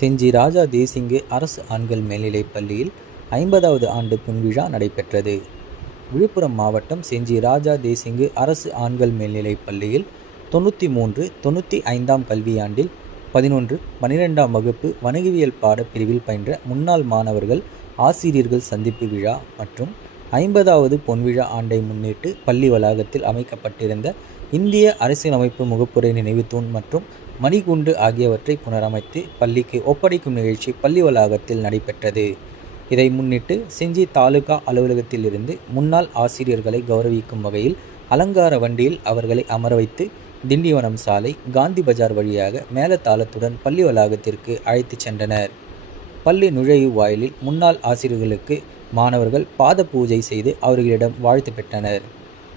செஞ்சி ராஜா தேசிங்கு அரசு ஆண்கள் மேல்நிலைப் பள்ளியில் ஐம்பதாவது ஆண்டு பொன்விழா நடைபெற்றது. விழுப்புரம் மாவட்டம் செஞ்சி ராஜா தேசிங்கு அரசு ஆண்கள் மேல்நிலைப் பள்ளியில் தொண்ணூற்றி மூன்று தொண்ணூற்றி ஐந்தாம் கல்வியாண்டில் பதினொன்று பனிரெண்டாம் வகுப்பு வணிகவியல் பாடப் பிரிவில் பயின்ற முன்னாள் மாணவர்கள் ஆசிரியர்கள் சந்திப்பு விழா மற்றும் ஐம்பதாவது பொன்விழா ஆண்டை முன்னிட்டு பள்ளி வளாகத்தில் அமைக்கப்பட்டிருந்த இந்திய அரசியலமைப்பு முகப்புரை நினைவுத்தூண் மற்றும் மணிகுண்டு ஆகியவற்றை புனரமைத்து பள்ளிக்கு ஒப்படைக்கும் நிகழ்ச்சி பள்ளி வளாகத்தில் நடைபெற்றது. இதை முன்னிட்டு செஞ்சி தாலுகா அலுவலகத்திலிருந்து முன்னாள் ஆசிரியர்களை கௌரவிக்கும் வகையில் அலங்கார வண்டியில் அவர்களை அமர வைத்து திண்டிவனம் சாலை காந்தி பஜார் வழியாக மேலத்தாளத்துடன் பள்ளி வளாகத்திற்கு அழைத்துச் சென்றனர். பள்ளி நுழைவு வாயிலில் முன்னாள் ஆசிரியர்களுக்கு மாணவர்கள் பாத பூஜை செய்து அவர்களிடம் வாழ்த்து பெற்றனர்.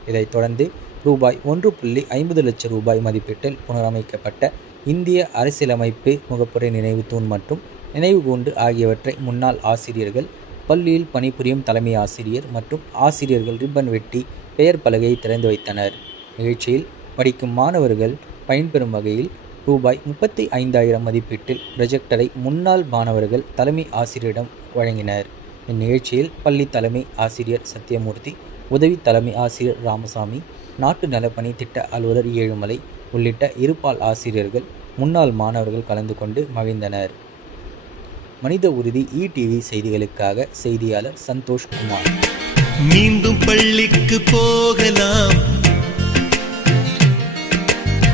இதைத் தொடர்ந்து ரூபாய் ஒன்று புள்ளி ஐம்பது லட்சம் ரூபாய் மதிப்பீட்டில் புனரமைக்கப்பட்ட இந்திய அரசியலமைப்பு முகப்புரை நினைவு தூண் மற்றும் நினைவு கூண்டு ஆகியவற்றை முன்னாள் ஆசிரியர்கள் பள்ளியில் பணிபுரியும் தலைமை ஆசிரியர் மற்றும் ஆசிரியர்கள் ரிப்பன் வெட்டி பெயர் பலகையை திறந்து வைத்தனர். நிகழ்ச்சியில் படிக்கும் மாணவர்கள் பயன்பெறும் வகையில் ரூபாய் முப்பத்தி ஐந்தாயிரம் மதிப்பீட்டில் ப்ரொஜெக்டரை முன்னாள் மாணவர்கள் தலைமை ஆசிரியரிடம் வழங்கினர். இந்நிகழ்ச்சியில் பள்ளி தலைமை ஆசிரியர் சத்யமூர்த்தி உதவி தலைமை ஆசிரியர் ராமசாமி நாட்டு நலப்பணி திட்ட அலுவலர் ஏழுமலை உள்ளிட்ட இருபால் ஆசிரியர்கள் முன்னாள் மாணவர்கள் கலந்து கொண்டு மகிழ்ந்தனர். மனித உறுதி இடிவி செய்திகளுக்காக செய்தியாளர் சந்தோஷ் குமார் மீண்டும் பள்ளிக்கு போகலாம்.